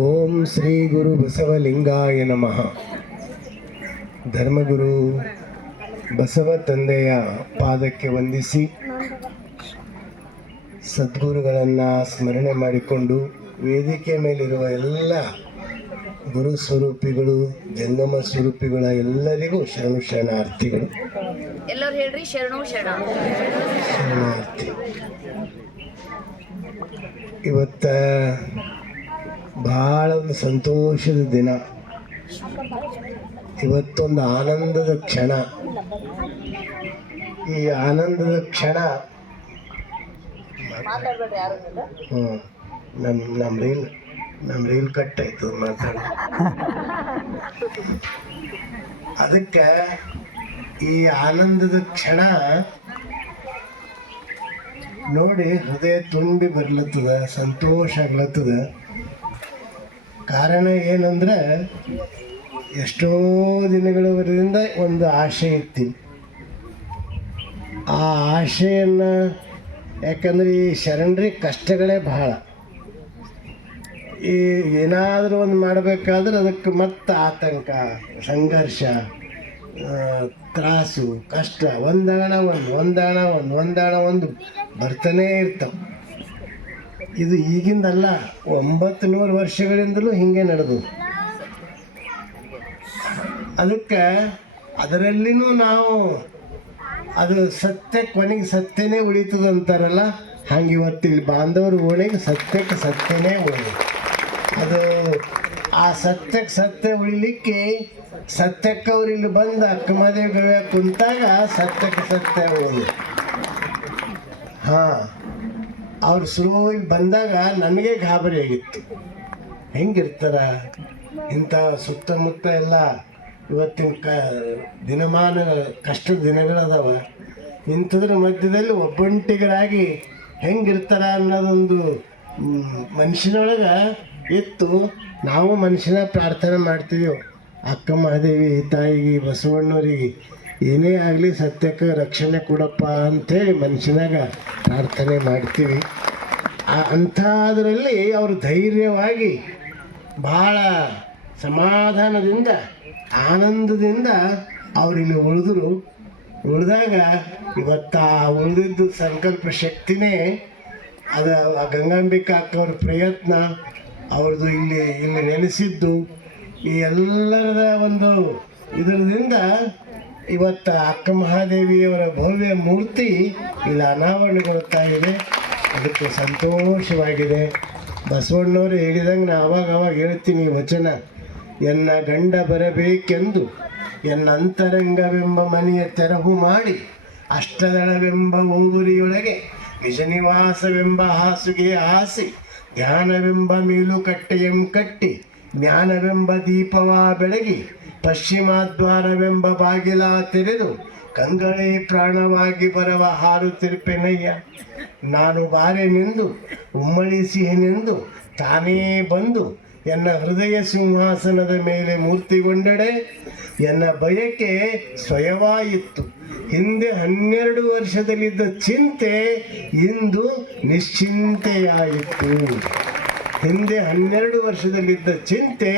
ಓಂ ಶ್ರೀ ಗುರು ಬಸವಲಿಂಗಾಯ ನಮಃ. ಧರ್ಮಗುರು ಬಸವ ತಂದೆಯ ಪಾದಕ್ಕೆ ವಂದಿಸಿ ಸದ್ಗುರುಗಳನ್ನು ಸ್ಮರಣೆ ಮಾಡಿಕೊಂಡು ವೇದಿಕೆ ಮೇಲಿರುವ ಎಲ್ಲ ಗುರು ಸ್ವರೂಪಿಗಳು, ಜಂಗಮ ಸ್ವರೂಪಿಗಳ ಎಲ್ಲರಿಗೂ ಶರಣು ಶರಣಾರ್ಥಿಗಳು. ಎಲ್ಲರೂ ಹೇಳ್ರಿ ಶರಣು ಶರಣಾರ್ಥಿ. ಇವತ್ತ ಭಾಳ ಒಂದು ಸಂತೋಷದ ದಿನ, ಇವತ್ತೊಂದು ಆನಂದದ ಕ್ಷಣ. ಈ ಆನಂದದ ಕ್ಷಣ ನಮ್ಮ ರೀಲ್ ಕಟ್ ಆಯ್ತು ಮಾತಾಡ. ಅದಕ್ಕೆ ಈ ಆನಂದದ ಕ್ಷಣ ನೋಡಿ ಹೃದಯ ತುಂಬಿ ಬರ್ಲತ್ತದ, ಸಂತೋಷ ಆಗ್ಲತ್ತದ. ಕಾರಣ ಏನಂದ್ರೆ ಎಷ್ಟೋ ದಿನಗಳವರೆಯಿಂದ ಒಂದು ಆಶೆ ಇತ್ತು. ಆ ಆಶೆಯನ್ನು, ಯಾಕಂದ್ರೆ ಈ ಶರಣರಿಗೆ ಕಷ್ಟಗಳೇ ಬಹಳ. ಈ ಏನಾದರೂ ಒಂದು ಮಾಡಬೇಕಾದ್ರೆ ಅದಕ್ಕೆ ಮತ್ತೆ ಆತಂಕ, ಸಂಘರ್ಷ, ತ್ರಾಸು, ಕಷ್ಟ ಒಂದಾಣ ಒಂದು ಬರ್ತಾನೇ ಇರ್ತಾವೆ. ಇದು ಈಗಿಂದಲ್ಲ, 900 ವರ್ಷಗಳಿಂದಲೂ ಹಿಂಗೆ ನಡೆದು. ಅದಕ್ಕೆ ಅದರಲ್ಲಿನೂ ನಾವು ಅದು ಸತ್ಯ ಕೊನೆಗೆ ಸತ್ಯನೇ ಉಳಿತದ ಅಂತಾರಲ್ಲ, ಹಂಗೆ ಇವತ್ತಿಲ್ಲಿ ಬಾಂಧವರು ಓಣಿಗೆ ಸತ್ಯಕ್ಕೆ ಸತ್ಯನೇ ಉಳಿ. ಅದು ಆ ಸತ್ಯಕ್ಕೆ ಸತ್ಯ ಉಳಿಲಿಕ್ಕೆ ಸತ್ಯಕ್ಕೆ ಅವ್ರು ಇಲ್ಲಿ ಬಂದು ಅಕ್ಕಮದೇವಿ ಗವ್ಯ ಕುಂತಾಗ ಸತ್ಯಕ್ಕೆ ಸತ್ಯ ಉಳಿ. ಹಾಂ, ಅವ್ರು ಸುಲಭ ಇಲ್ಲಿ ಬಂದಾಗ ನನಗೆ ಗಾಬರಿ ಆಗಿತ್ತು. ಹೆಂಗಿರ್ತಾರ ಇಂಥ ಸುತ್ತಮುತ್ತ ಎಲ್ಲ ಇವತ್ತಿನ ದಿನಮಾನ ಕಷ್ಟದ ದಿನಗಳದಾವ. ಇಂಥದ್ರ ಮಧ್ಯದಲ್ಲಿ ಒಬ್ಬಂಟಿಗರಾಗಿ ಹೆಂಗಿರ್ತಾರ ಅನ್ನೋದೊಂದು ಮನುಷ್ಯನೊಳಗೆ ಇತ್ತು. ನಾವು ಮನುಷ್ಯನ ಪ್ರಾರ್ಥನೆ ಮಾಡ್ತೀವಿ, ಅಕ್ಕ ಮಹಾದೇವಿ ತಾಯಿಗೆ, ಬಸವಣ್ಣವರಿಗೆ ಏನೇ ಆಗಲಿ ಸತ್ಯಕ್ಕೆ ರಕ್ಷಣೆ ಕೊಡಪ್ಪ ಅಂಥೇಳಿ ಮನುಷ್ಯನಾಗ ಪ್ರಾರ್ಥನೆ ಮಾಡ್ತೀವಿ. ಅಂಥದ್ರಲ್ಲಿ ಅವರು ಧೈರ್ಯವಾಗಿ ಭಾಳ ಸಮಾಧಾನದಿಂದ ಆನಂದದಿಂದ ಅವರಿಲ್ಲಿ ಉಳಿದಾಗ ಇವತ್ತು ಆ ಉಳಿದಿದ್ದು ಸಂಕಲ್ಪ ಶಕ್ತಿನೇ ಅದು ಗಂಗಾಂಬಿಕಾ ಅಕ್ಕವ್ರ ಪ್ರಯತ್ನ, ಅವ್ರದ್ದು ಇಲ್ಲಿ ನೆಲೆಸಿದ್ದು, ಈ ಎಲ್ಲರ ಒಂದು ಇದರಿಂದ ಇವತ್ತು ಅಕ್ಕ ಮಹಾದೇವಿಯವರ ಭವ್ಯ ಮೂರ್ತಿ ಇಲ್ಲಿ ಅನಾವರಣಗೊಳ್ತಾ ಇದೆ. ಅದಕ್ಕೆ ಸಂತೋಷವಾಗಿದೆ. ಬಸವಣ್ಣವರು ಹೇಳಿದಂಗೆ ನಾ ಅವಾಗ ಹೇಳ್ತೀನಿ ವಚನ, ಎನ್ನ ಗಂಡ ಬರಬೇಕೆಂದು ಎನ್ನ ಅಂತರಂಗವೆಂಬ ಮನೆಯ ತೆರವು ಮಾಡಿ ಅಷ್ಟದಳವೆಂಬ ಊರಿಯೊಳಗೆ ನಿಜ ನಿವಾಸವೆಂಬ ಹಾಸುಗೆ ಹಾಸಿ ಧ್ಯಾನವೆಂಬ ಮೇಲುಕಟ್ಟೆಯಂ ಕಟ್ಟಿ ಜ್ಞಾನವೆಂಬ ದೀಪವ ಬೆಳಗಿ ಪಶ್ಚಿಮಾದ್ವಾರವೆಂಬ ಬಾಗಿಲ ತೆರೆದು ಕಂಗಳೇ ಪ್ರಾಣವಾಗಿ ಬರವ ಹಾರುತ್ತಿರ್ಪೆನಯ್ಯ. ನಾನು ಬಾರೆನೆಂದು ಉಮ್ಮಳಿಸಿಹೆನೆಂದು ತಾನೇ ಬಂದು ಎನ್ನ ಹೃದಯ ಸಿಂಹಾಸನದ ಮೇಲೆ ಮೂರ್ತಿಗೊಂಡಡೆ ಎನ್ನ ಬಯಕೆ ಸ್ವಯವಾಯಿತ್ತು. ಹಿಂದೆ 12 ವರ್ಷದಲ್ಲಿದ್ದ ಚಿಂತೆ ಇಂದು ನಿಶ್ಚಿಂತೆಯಾಯಿತು. ಹಿಂದೆ 12 ವರ್ಷದಲ್ಲಿದ್ದ ಚಿಂತೆ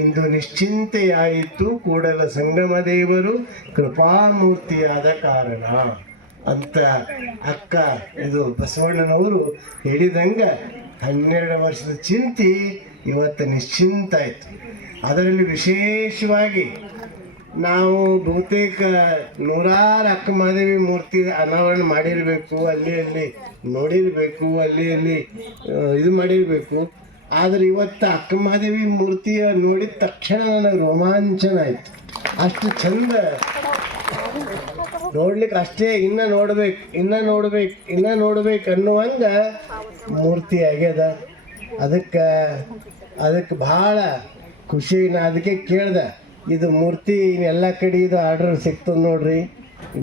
ಇಂದು ನಿಶ್ಚಿಂತೆಯಾಯಿತು. ಕೂಡಲ ಸಂಗಮ ದೇವರು ಕೃಪಾಮೂರ್ತಿಯಾದ ಕಾರಣ ಅಂತ ಅಕ್ಕ ಇದು ಬಸವಣ್ಣನವರು ಹೇಳಿದಂಗೆ 12 ವರ್ಷದ ಚಿಂತೆ ಇವತ್ತು ನಿಶ್ಚಿಂತ ಆಯಿತು. ಅದರಲ್ಲಿ ವಿಶೇಷವಾಗಿ ನಾವು ಬಹುತೇಕ 100 ಅಕ್ಕ ಮಹಾದೇವಿ ಮೂರ್ತಿ ಅನಾವರಣ ಮಾಡಿರಬೇಕು, ಅಲ್ಲಿ ನೋಡಿರಬೇಕು, ಅಲ್ಲಿ ಇದು ಮಾಡಿರಬೇಕು. ಆದರೆ ಇವತ್ತು ಅಕ್ಕ ಮಹಾದೇವಿ ಮೂರ್ತಿಯ ನೋಡಿದ ತಕ್ಷಣ ನನಗೆ ರೋಮಾಂಚನ ಆಯಿತು. ಅಷ್ಟು ಚಂದ ನೋಡ್ಲಿಕ್ಕೆ, ಅಷ್ಟೇ ಇನ್ನೂ ನೋಡ್ಬೇಕು ಅನ್ನುವಂಗೆ ಮೂರ್ತಿ ಆಗ್ಯದ. ಅದಕ್ಕೆ ಭಾಳ ಖುಷಿ. ನಾ ಅದಕ್ಕೆ ಕೇಳ್ದೆ, ಇದು ಮೂರ್ತಿ ಎಲ್ಲ ಕಡೆ ಇದು ಆರ್ಡ್ರ್ ಸಿಗ್ತದೆ ನೋಡ್ರಿ,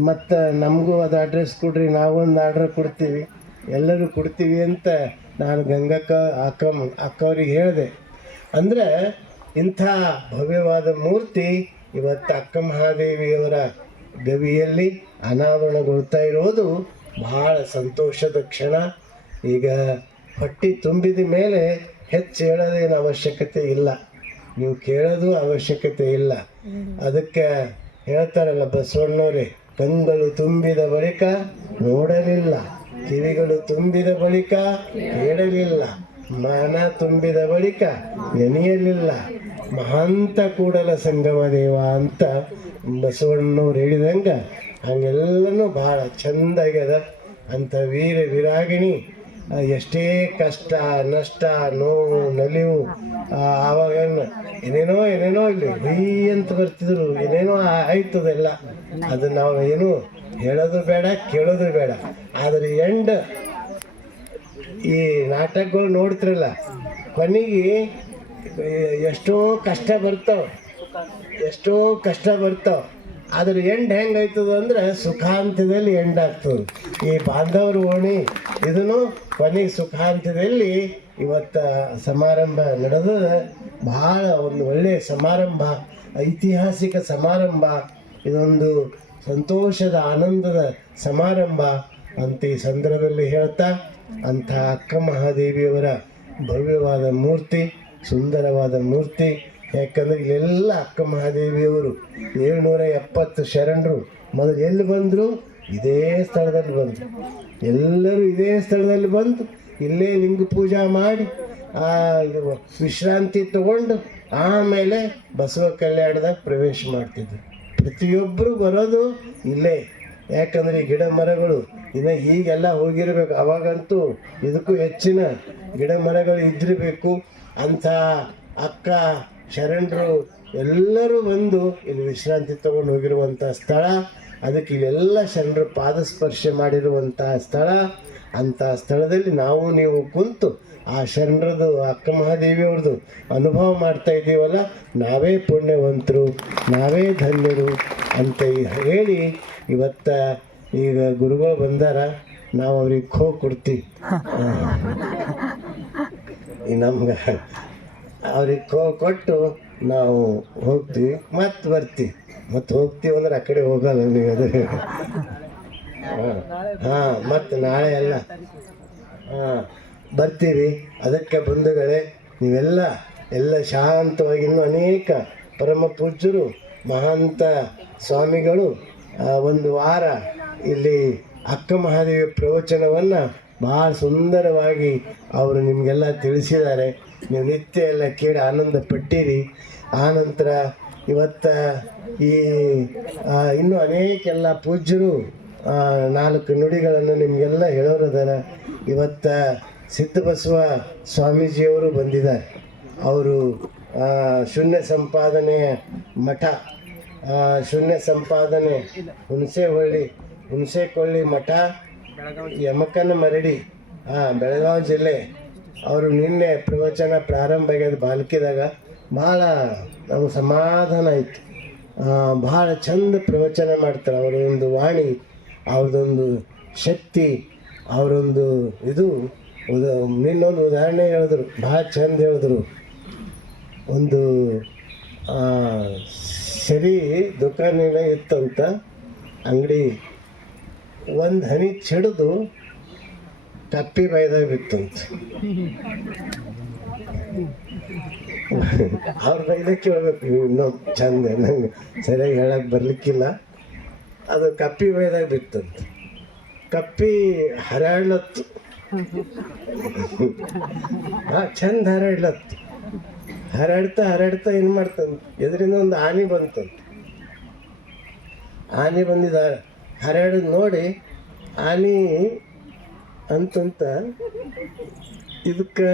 ಮತ್ತು ನಮಗೂ ಅದು ಅಡ್ರೆಸ್ ಕೊಡ್ರಿ, ನಾವೊಂದು ಆರ್ಡ್ರ್ ಕೊಡ್ತೀವಿ, ಎಲ್ಲರೂ ಕೊಡ್ತೀವಿ ಅಂತ ನಾನು ಗಂಗಕ್ಕ ಅಕ್ಕವ್ರಿಗೆ ಹೇಳಿದೆ. ಅಂದರೆ ಇಂಥ ಭವ್ಯವಾದ ಮೂರ್ತಿ ಇವತ್ತು ಅಕ್ಕ ಮಹಾದೇವಿಯವರ ಗವಿಯಲ್ಲಿ ಅನಾವರಣಗೊಳ್ತಾ ಇರೋದು ಬಹಳ ಸಂತೋಷದ ಕ್ಷಣ. ಈಗ ಹೊಟ್ಟೆ ತುಂಬಿದ ಮೇಲೆ ಹೆಚ್ಚು ಹೇಳೋದೇನು ಅವಶ್ಯಕತೆ ಇಲ್ಲ, ನೀವು ಕೇಳೋದು ಅವಶ್ಯಕತೆ ಇಲ್ಲ. ಅದಕ್ಕೆ ಹೇಳ್ತಾರಲ್ಲ ಬಸವಣ್ಣವರೇ, ಕಣ್ಗಳು ತುಂಬಿದ ಬಳಿಕ ನೋಡಲಿಲ್ಲ, ಕಿವಿಗಳು ತುಂಬಿದ ಬಳಿಕ ಕೇಳಲಿಲ್ಲ, ಮನ ತುಂಬಿದ ಬಳಿಕ ನೆನೆಯಲಿಲ್ಲ, ಮಹಾಂತ ಕೂಡಲ ಸಂಗಮ ದೇವ ಅಂತ ಬಸವಣ್ಣವ್ರು ಹೇಳಿದಂಗೆ ಹಂಗೆಲ್ಲನೂ ಭಾಳ ಚಂದ ಆಗ್ಯದ. ಅಂಥ ವೀರ ವಿರಾಗಿಣಿ ಎಷ್ಟೇ ಕಷ್ಟ ನಷ್ಟ ನೋವು ನಲಿವು ಆವಾಗ ಏನೇನೋ ಇಲ್ಲಿ ಹುಯಿ ಅಂತ ಬರ್ತಿದ್ರು, ಏನೇನೋ ಆಯ್ತದೆಲ್ಲ. ಅದು ನಾವು ಏನು ಹೇಳೋದು ಬೇಡ ಕೇಳೋದು ಬೇಡ. ಆದರೆ ಈ ನಾಟಕಗಳು ನೋಡ್ತಿರಲ್ಲ, ಕೊನೆಗೆ ಎಷ್ಟೋ ಕಷ್ಟ ಬರ್ತಾವೆ, ಅದ್ರ ಹೆಂಗಾಯ್ತದ ಅಂದ್ರೆ ಸುಖಾಂತ್ಯದಲ್ಲಿ ಆಗ್ತದೆ. ಈ ಬಾಂಧವರ ಓಣಿ ಇದನ್ನು ಕೊನೆಗೆ ಸುಖಾಂತ್ಯದಲ್ಲಿ ಇವತ್ತು ಸಮಾರಂಭ ನಡೆದ ಭಾಳ ಒಂದು ಒಳ್ಳೆಯ ಸಮಾರಂಭ, ಐತಿಹಾಸಿಕ ಸಮಾರಂಭ, ಇದೊಂದು ಸಂತೋಷದ ಆನಂದದ ಸಮಾರಂಭ ಅಂತ ಈ ಸಂದರ್ಭದಲ್ಲಿ ಹೇಳ್ತಾ, ಅಂಥ ಅಕ್ಕ ಮಹಾದೇವಿಯವರ ಭವ್ಯವಾದ ಮೂರ್ತಿ, ಸುಂದರವಾದ ಮೂರ್ತಿ. ಯಾಕಂದರೆ ಇಲ್ಲೆಲ್ಲ ಅಕ್ಕ ಮಹಾದೇವಿಯವರು 770 ಶರಣರು ಮೊದಲು ಎಲ್ಲಿ ಬಂದರು? ಇದೇ ಸ್ಥಳದಲ್ಲಿ ಬಂದರು. ಎಲ್ಲರೂ ಇದೇ ಸ್ಥಳದಲ್ಲಿ ಬಂದು ಇಲ್ಲೇ ಲಿಂಗ ಪೂಜಾ ಮಾಡಿ ವಿಶ್ರಾಂತಿ ತಗೊಂಡು ಆಮೇಲೆ ಬಸವ ಕಲ್ಯಾಣದಾಗ ಪ್ರವೇಶ ಮಾಡ್ತಿದ್ರು. ಪ್ರತಿಯೊಬ್ಬರು ಬರೋದು ಇಲ್ಲೇ. ಯಾಕಂದರೆ ಈ ಗಿಡ ಮರಗಳು ಇನ್ನು ಈಗೆಲ್ಲ ಹೋಗಿರಬೇಕು, ಅವಾಗಂತೂ ಇದಕ್ಕೂ ಹೆಚ್ಚಿನ ಗಿಡ ಮರಗಳು ಇದ್ದಿರಬೇಕು. ಅಂಥ ಅಕ್ಕ ಶರಣರು ಎಲ್ಲರೂ ಬಂದು ಇಲ್ಲಿ ವಿಶ್ರಾಂತಿ ತಗೊಂಡು ಹೋಗಿರುವಂಥ ಸ್ಥಳ. ಅದಕ್ಕೆ ಇಲ್ಲೆಲ್ಲ ಶರಣರು ಪಾದಸ್ಪರ್ಶ ಮಾಡಿರುವಂಥ ಸ್ಥಳ. ಅಂಥ ಸ್ಥಳದಲ್ಲಿ ನಾವು ನೀವು ಕುಂತು ಆ ಶರಣರದು ಅಕ್ಕ ಮಹಾದೇವಿಯವ್ರದ್ದು ಅನುಭವ ಮಾಡ್ತಾ ಇದ್ದೀವಲ್ಲ, ನಾವೇ ಪುಣ್ಯವಂತರು, ನಾವೇ ಧನ್ಯರು ಅಂತ ಹೇಳಿ ಇವತ್ತು ಈಗ ಗುರುಗಳು ಬಂದಾರ, ನಾವು ಅವ್ರಿಗೆ ಕೊಡ್ತೀವಿ. ನಮ್ಗೆ ಅವ್ರಿಗೆ ಕೊಟ್ಟು ನಾವು ಹೋಗ್ತೀವಿ, ಮತ್ತೆ ಬರ್ತೀವಿ. ಮತ್ತೆ ಹೋಗ್ತೀವಿ ಅಂದ್ರೆ ಆ ಕಡೆ ಹೋಗಲ್ಲ ನೀವು. ಅದು ಹಾಂ, ಮತ್ತು ನಾಳೆ ಎಲ್ಲ ಬರ್ತೀವಿ. ಅದಕ್ಕೆ ಬಂಧುಗಳೇ, ನೀವೆಲ್ಲ ಶಾಂತವಾಗಿ, ಇನ್ನೂ ಅನೇಕ ಪರಮ ಪೂಜ್ಯರು ಮಹಾಂತ ಸ್ವಾಮಿಗಳು ಒಂದು ವಾರ ಇಲ್ಲಿ ಅಕ್ಕ ಮಹಾದೇವಿ ಪ್ರವಚನವನ್ನು ಭಾಳ ಸುಂದರವಾಗಿ ಅವರು ನಿಮಗೆಲ್ಲ ತಿಳಿಸಿದ್ದಾರೆ. ನೀವು ನಿತ್ಯ ಎಲ್ಲ ಕೇಳಿ ಆನಂದ ಪಟ್ಟಿರಿ. ಆನಂತರ ಇವತ್ತು ಇನ್ನೂ ಅನೇಕೆಲ್ಲ ಪೂಜ್ಯರು 4 ನುಡಿಗಳನ್ನು ನಿಮಗೆಲ್ಲ ಹೇಳೋರದಾರ. ಇವತ್ತು ಸಿದ್ಧಬಸವ ಸ್ವಾಮೀಜಿಯವರು ಬಂದಿದ್ದಾರೆ. ಅವರು ಶೂನ್ಯ ಸಂಪಾದನೆ ಮಠ, ಶೂನ್ಯ ಸಂಪಾದನೆ ಹುಣಸೆಕೊಳ್ಳಿ ಮಠ, ಯಮಕನ ಮರಡಿ, ಬೆಳಗಾವಿ ಜಿಲ್ಲೆ. ಅವರು ನಿನ್ನೆ ಪ್ರವಚನ ಪ್ರಾರಂಭ ಆಗ್ಯದ ಬಾಲ್ಕಿದಾಗ. ಭಾಳ ನಮಗೆ ಸಮಾಧಾನ ಆಯಿತು. ಭಾಳ ಚಂದ ಪ್ರವಚನ ಮಾಡ್ತಾರೆ. ಅವರೊಂದು ವಾಣಿ, ಅವ್ರದ್ದೊಂದು ಶಕ್ತಿ, ಅವರೊಂದು ಇದು ನಿನ್ನೊಂದು ಉದಾಹರಣೆ ಹೇಳಿದ್ರು, ಭಾಳ ಚಂದ ಹೇಳಿದ್ರು. ಒಂದು ಸರಿ ದುಕಾನಿನ ಇತ್ತಂತ ಅಂಗಡಿ, ಒಂದು ಹನಿ ಚಿಡಿದು ಕಪ್ಪಿ ಬೈದಾಗ ಬಿತ್ತಂತ. ಅವ್ರ ಬೈದಕ್ಕೆ ಕೇಳಬೇಕು, ಇನ್ನೊಂದು ಚಂದ ನಂಗೆ ಸರಿಯಾಗಿ ಹೇಳಕ್ಕೆ ಬರಲಿಕ್ಕಿಲ್ಲ. ಅದು ಕಪ್ಪಿ ಬೈದಾಗ ಬಿತ್ತಂತ. ಕಪ್ಪಿ ಹರಡ್ಲತ್ತು, ಚಂದ ಹರಡ್ತಾ ಏನು ಮಾಡ್ತಂತ, ಎದರಿಂದ ಒಂದು ಆನೆ ಬಂತಂತ. ಆನೆ ಬಂದಿದ್ದ ಹರಡೋದು ನೋಡಿ ಆನೆ ಅಂತಂತ ಇದಕ್ಕೆ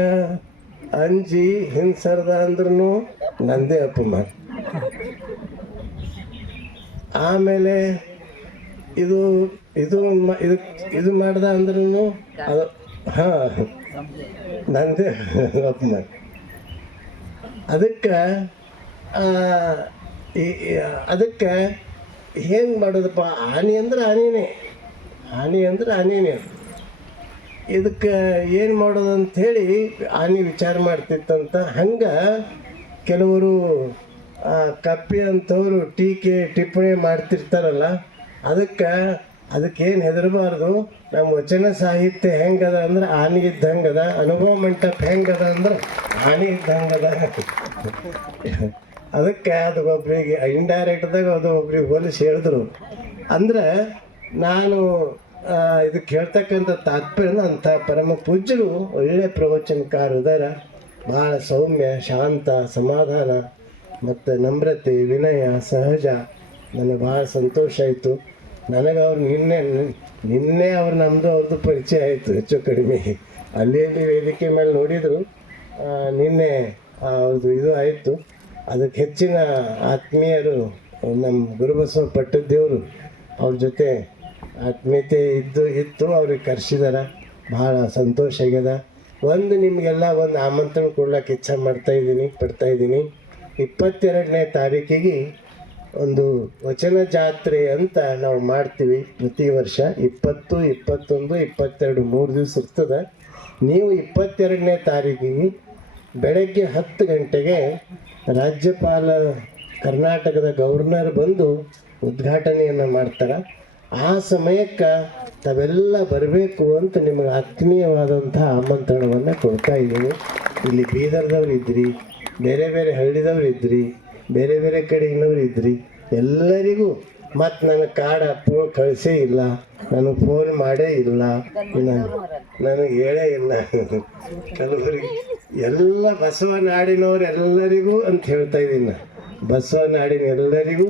ಅಂಜಿ ಹಿಂಸರ್ದ ಅಂದ್ರೂ ನಂದೇ ಅಪಮಾನ. ಆಮೇಲೆ ಇದು ಇದು ಇದು ಮಾಡ್ದ ಅಂದ್ರೂ ಅದು ನಂದೇ ಅಪಮಾನ. ಅದಕ್ಕೆ ಏನು ಮಾಡೋದಪ್ಪ, ಆನೆ ಅಂದ್ರೆ ಆನೆನೇ. ಇದಕ್ಕೆ ಏನು ಮಾಡೋದು ಅಂಥೇಳಿ ಆನೆ ವಿಚಾರ ಮಾಡ್ತಿತ್ತಂತ. ಹಂಗೆ ಕೆಲವರು ಕಪ್ಪಿ ಅಂಥವ್ರು ಟೀಕೆ ಟಿಪ್ಪಣಿ ಮಾಡ್ತಿರ್ತಾರಲ್ಲ, ಅದಕ್ಕೇನು ಹೆದರಬಾರ್ದು. ನಮ್ಮ ವಚನ ಸಾಹಿತ್ಯ ಹೆಂಗದ ಅಂದ್ರೆ ಆನೆ ಇದ್ದಂಗದ, ಅನುಭವ ಮಂಟಪ ಹೆಂಗದ ಅಂದ್ರೆ ಆನೆ ಇದ್ದಂಗದ. ಅದಕ್ಕೆ ಅದು ಒಬ್ರಿಗೆ ಇಂಡೈರೆಕ್ಟ್ದಾಗ ಅದು ಒಬ್ರಿಗೆ ಹೋಲಿಸಿ ಹೇಳಿದ್ರು. ಅಂದ್ರೆ ನಾನು ಇದಕ್ಕೆ ಹೇಳ್ತಕ್ಕಂಥ ತಾತ್ಪರ್ಯ ಅಂಥ ಪರಮ ಪೂಜ್ಯರು ಒಳ್ಳೆ ಪ್ರವಚನಕಾರ ಇದಾರ. ಭಾಳ ಸೌಮ್ಯ, ಶಾಂತ, ಸಮಾಧಾನ ಮತ್ತು ನಮ್ರತೆ, ವಿನಯ, ಸಹಜ. ನನಗೆ ಭಾಳ ಸಂತೋಷ ಆಯಿತು. ನನಗೆ ಅವ್ರು ನಿನ್ನೆ ಅವ್ರು ನಮ್ಮದು ಅವ್ರದ್ದು ಪರಿಚಯ ಆಯಿತು ಹೆಚ್ಚು ಕಡಿಮೆ. ಅಲ್ಲಿ ವೇದಿಕೆ ಮೇಲೆ ನೋಡಿದರು. ನಿನ್ನೆ ಅವ್ರದ್ದು ಇದು ಆಯಿತು. ಅದಕ್ಕೆ ಹೆಚ್ಚಿನ ಆತ್ಮೀಯರು ನಮ್ಮ ಗುರುಬಸವ ಪಟ್ಟದೇವರು ಅವ್ರ ಜೊತೆ ಆತ್ಮೀಯತೆ ಇತ್ತು. ಅವ್ರಿಗೆ ಕರೆಸಿದಾರ. ಭಾಳ ಸಂತೋಷ ಆಗ್ಯದ. ನಿಮಗೆಲ್ಲ ಒಂದು ಆಮಂತ್ರಣ ಕೊಡ್ಲಿಕ್ಕೆ ಇಚ್ಛೆ ಪಡ್ತಾಯಿದ್ದೀನಿ. 22ನೇ ತಾರೀಕಿಗೆ ಒಂದು ವಚನ ಜಾತ್ರೆ ಅಂತ ನಾವು ಮಾಡ್ತೀವಿ ಪ್ರತಿ ವರ್ಷ. 20, 21, 22 3 ದಿವಸ ಇರ್ತದೆ. ನೀವು 22ನೇ ತಾರೀಕಿಗೆ ಬೆಳಗ್ಗೆ 10 ಗಂಟೆಗೆ ರಾಜ್ಯಪಾಲ ಕರ್ನಾಟಕದ ಗವರ್ನರ್ ಬಂದು ಉದ್ಘಾಟನೆಯನ್ನು ಮಾಡ್ತಾರೆ. ಆ ಸಮಯಕ್ಕೆ ತಾವೆಲ್ಲ ಬರಬೇಕು ಅಂತ ನಿಮಗೆ ಆತ್ಮೀಯವಾದಂಥ ಆಮಂತ್ರಣವನ್ನು ಕೊಡ್ತಾ ಇದ್ದೀನಿ. ಇಲ್ಲಿ ಬೀದರ್ದವ್ರು ಇದ್ರಿ, ಬೇರೆ ಬೇರೆ ಹಳ್ಳಿದವ್ರು ಇದ್ರಿ, ಬೇರೆ ಬೇರೆ ಕಡೆಗಿನವ್ರು ಇದ್ರಿ. ಎಲ್ಲರಿಗೂ ಮತ್ತು ನನಗೆ ಕಾರ್ಡ್ ಕಳಿಸೇ ಇಲ್ಲ, ನನಗೆ ಫೋನ್ ಮಾಡೇ ಇಲ್ಲ, ನನಗೆ ಹೇಳೇ ಇಲ್ಲ. ಕೆಲವರಿಗೆ ಎಲ್ಲ ಬಸವನಾಡಿನವ್ರು ಎಲ್ಲರಿಗೂ ಅಂತ ಹೇಳ್ತಾ ಇದ್ದೀನಿ. ಬಸವನಾಡಿನ ಎಲ್ಲರಿಗೂ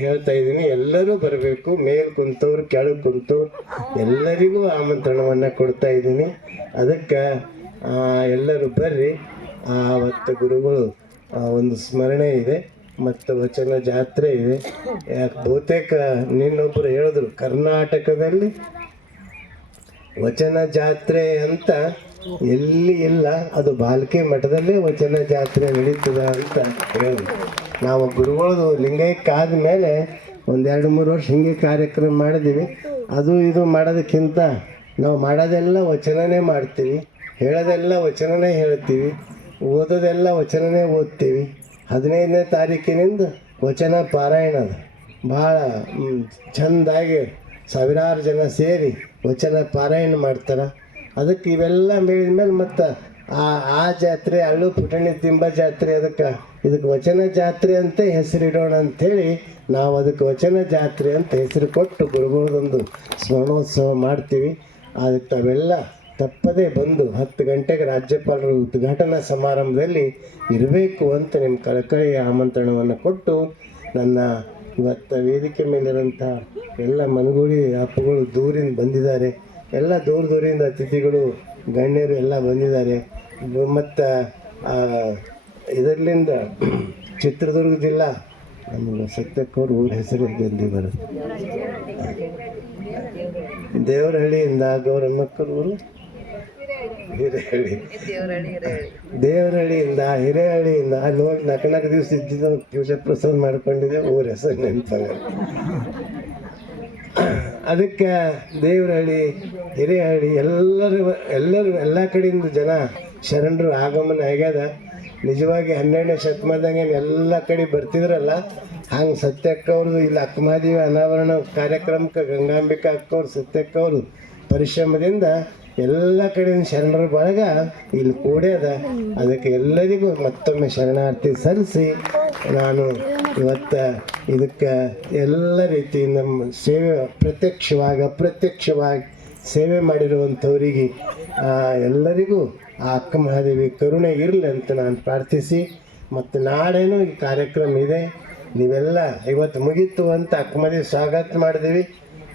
ಹೇಳ್ತಾ ಇದ್ದೀನಿ. ಎಲ್ಲರೂ ಬರಬೇಕು. ಮೇಲೆ ಕುಂತವ್ರು, ಕೆಳಗೆ ಕುಂತವ್ರು ಎಲ್ಲರಿಗೂ ಆಮಂತ್ರಣವನ್ನು ಕೊಡ್ತಾ ಇದ್ದೀನಿ. ಅದಕ್ಕೆ ಎಲ್ಲರೂ ಬರ್ರಿ. ಅವತ್ತು ಗುರುಗಳು ಒಂದು ಸ್ಮರಣೆ ಇದೆ ಮತ್ತು ವಚನ ಜಾತ್ರೆ ಇದೆ. ಬಹುತೇಕ ನಿನ್ನೊಬ್ಬರು ಹೇಳಿದ್ರು, ಕರ್ನಾಟಕದಲ್ಲಿ ವಚನ ಜಾತ್ರೆ ಅಂತ ಎಲ್ಲಿ ಇಲ್ಲ, ಅದು ಬಾಲ್ಕೆ ಮಠದಲ್ಲೇ ವಚನ ಜಾತ್ರೆ ನಡೀತದ ಅಂತ ಹೇಳಿದ್ರು. ನಾವು ಗುರುಗಳದು ಲಿಂಗೈಕ್ಯ ಆದಮೇಲೆ ಒಂದು 2-3 ವರ್ಷ ಹಿಂಗೆ ಕಾರ್ಯಕ್ರಮ ಮಾಡಿದ್ದೀವಿ. ಅದು ಇದು ಮಾಡೋದಕ್ಕಿಂತ ನಾವು ಮಾಡೋದೆಲ್ಲ ವಚನನೇ ಮಾಡ್ತೀವಿ, ಹೇಳೋದೆಲ್ಲ ವಚನನೇ ಹೇಳ್ತೀವಿ, ಓದೋದೆಲ್ಲ ವಚನನೇ ಓದ್ತೀವಿ. 15ನೇ ತಾರೀಕಿನಿಂದ ವಚನ ಪಾರಾಯಣ ಅದು ಭಾಳ ಚೆಂದಾಗಿ ಸಾವಿರಾರು ಜನ ಸೇರಿ ವಚನ ಪಾರಾಯಣ ಮಾಡ್ತಾರೆ. ಅದಕ್ಕೆ ಇವೆಲ್ಲ ಮೇಲಿದ ಮೇಲೆ ಮತ್ತು ಆ ಜಾತ್ರೆ ಅಳ್ಳು ಪುಟಣಿ ತಿಂಬ ಜಾತ್ರೆ, ಇದಕ್ಕೆ ವಚನ ಜಾತ್ರೆ ಅಂತ ಹೆಸರಿಡೋಣ ಅಂಥೇಳಿ ನಾವು ಅದಕ್ಕೆ ವಚನ ಜಾತ್ರೆ ಅಂತ ಹೆಸರು ಕೊಟ್ಟು ಗುರುಗಳದೊಂದು ಸ್ಮರಣೋತ್ಸವ ಮಾಡ್ತೀವಿ. ಅದಕ್ಕೆ ತಾವೆಲ್ಲ ತಪ್ಪದೇ ಬಂದು 10 ಗಂಟೆಗೆ ರಾಜ್ಯಪಾಲರ ಉದ್ಘಾಟನಾ ಸಮಾರಂಭದಲ್ಲಿ ಇರಬೇಕು ಅಂತ ನಿಮ್ಮ ಕಳಕಳಿಯ ಆಮಂತ್ರಣವನ್ನು ಕೊಟ್ಟು, ನನ್ನ ಇವತ್ತು ವೇದಿಕೆ ಮೇಲಿರೋಂಥ ಎಲ್ಲ ಮನಗೂಳಿ ಅಪ್ಪಗಳು ದೂರಿಂದ ಬಂದಿದ್ದಾರೆ. ಎಲ್ಲ ದೂರದಿಂದ ಅತಿಥಿಗಳು, ಗಣ್ಯರು ಎಲ್ಲ ಬಂದಿದ್ದಾರೆ. ಮತ್ತು ಇದರಿಂದ ಚಿತ್ರದುರ್ಗ ಜಿಲ್ಲಾ ನಮಗೆ ಸತ್ಯಕ್ಕವ್ರ ಊರ ಹೆಸರು ಜಲ್ದಿ ಬರುತ್ತೆ. ದೇವರಹಳ್ಳಿಯಿಂದ ಗೌರಮ್ಮಕ್ಕರ ಊರು ದೇವರಹಳ್ಳಿಯಿಂದ ಹಿರೇಹಳ್ಳಿಯಿಂದ ಅಲ್ಲಿ ಹೋಗಿ 4 ದಿವಸ ಇದ್ದಿದ್ದು ದಿವಸ ಪ್ರಸಾದ ಮಾಡ್ಕೊಂಡಿದ್ದೆ. ಊರ ಹೆಸರು ನೆನಪಾಗ. ಅದಕ್ಕೆ ದೇವರಹಳ್ಳಿ, ಹಿರೇಹಳ್ಳಿ ಎಲ್ಲರೂ ಎಲ್ಲ ಕಡೆಯಿಂದ ಜನ ಶರಣರು ಆಗಮನ ಆಗ್ಯದ. ನಿಜವಾಗಿ 12ನೇ ಶತಮಾನದಾಗ ಎಲ್ಲ ಕಡೆ ಬರ್ತಿದ್ರಲ್ಲ, ಹಂಗೆ ಸತ್ಯಕ್ಕವ್ರದ್ದು ಇಲ್ಲಿ ಅಕ್ಕಮಹಾದೇವಿ ಅನಾವರಣ ಕಾರ್ಯಕ್ರಮಕ್ಕೆ ಗಂಗಾಂಬಿಕಾ ಅಕ್ಕವ್ರು ಸತ್ಯಕ್ಕವ್ರು ಪರಿಶ್ರಮದಿಂದ ಎಲ್ಲ ಕಡೆಯಿಂದ ಶರಣರ ಬಳಗ ಇಲ್ಲಿ ಕೂಡ್ಯದ. ಅದಕ್ಕೆ ಎಲ್ಲರಿಗೂ ಮತ್ತೊಮ್ಮೆ ಶರಣಾರ್ಥಿ ಸಲ್ಲಿಸಿ, ನಾನು ಇವತ್ತು ಇದಕ್ಕೆ ಎಲ್ಲ ರೀತಿ ನಮ್ಮ ಸೇವೆ ಅಪ್ರತ್ಯಕ್ಷವಾಗಿ ಸೇವೆ ಮಾಡಿರುವಂಥವರಿಗೆ ಎಲ್ಲರಿಗೂ ಆ ಅಕ್ಕ ಮಹಾದೇವಿ ಕರುಣೆ ಇರಲಿ ಅಂತ ನಾನು ಪ್ರಾರ್ಥಿಸಿ, ಮತ್ತು ನಾಳೇನೂ ಈ ಕಾರ್ಯಕ್ರಮ ಇದೆ. ನೀವೆಲ್ಲ ಇವತ್ತು ಮುಗೀತು ಅಂತ ಅಕ್ಕ ಮಹಾದೇವಿ ಸ್ವಾಗತ ಮಾಡಿದ್ದೀವಿ,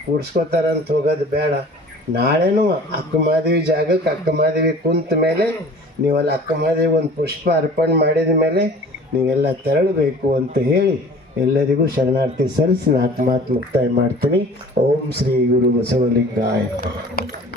ಕೂಡ್ಸ್ಕೊತಾರಂತ ಹೋಗೋದು ಬೇಡ. ನಾಳೆನೂ ಅಕ್ಕ ಮಹಾದೇವಿ ಜಾಗಕ್ಕೆ ಅಕ್ಕ ಮಹಾದೇವಿ ಕುಂತ ಮೇಲೆ ನೀವೆಲ್ಲ ಅಕ್ಕ ಮಹಾದೇವಿ ಒಂದು ಪುಷ್ಪ ಅರ್ಪಣೆ ಮಾಡಿದ ಮೇಲೆ ನೀವೆಲ್ಲ ತೆರಳಬೇಕು ಅಂತ ಹೇಳಿ ಎಲ್ಲರಿಗೂ ಶರಣಾರ್ಥಿ ಸಲ್ಲಿಸಿ 4 ಮಾತು ಮುಕ್ತಾಯ ಮಾಡ್ತೀನಿ. ಓಂ ಶ್ರೀ ಗುರು ಬಸವಲಿಂಗಾಯ.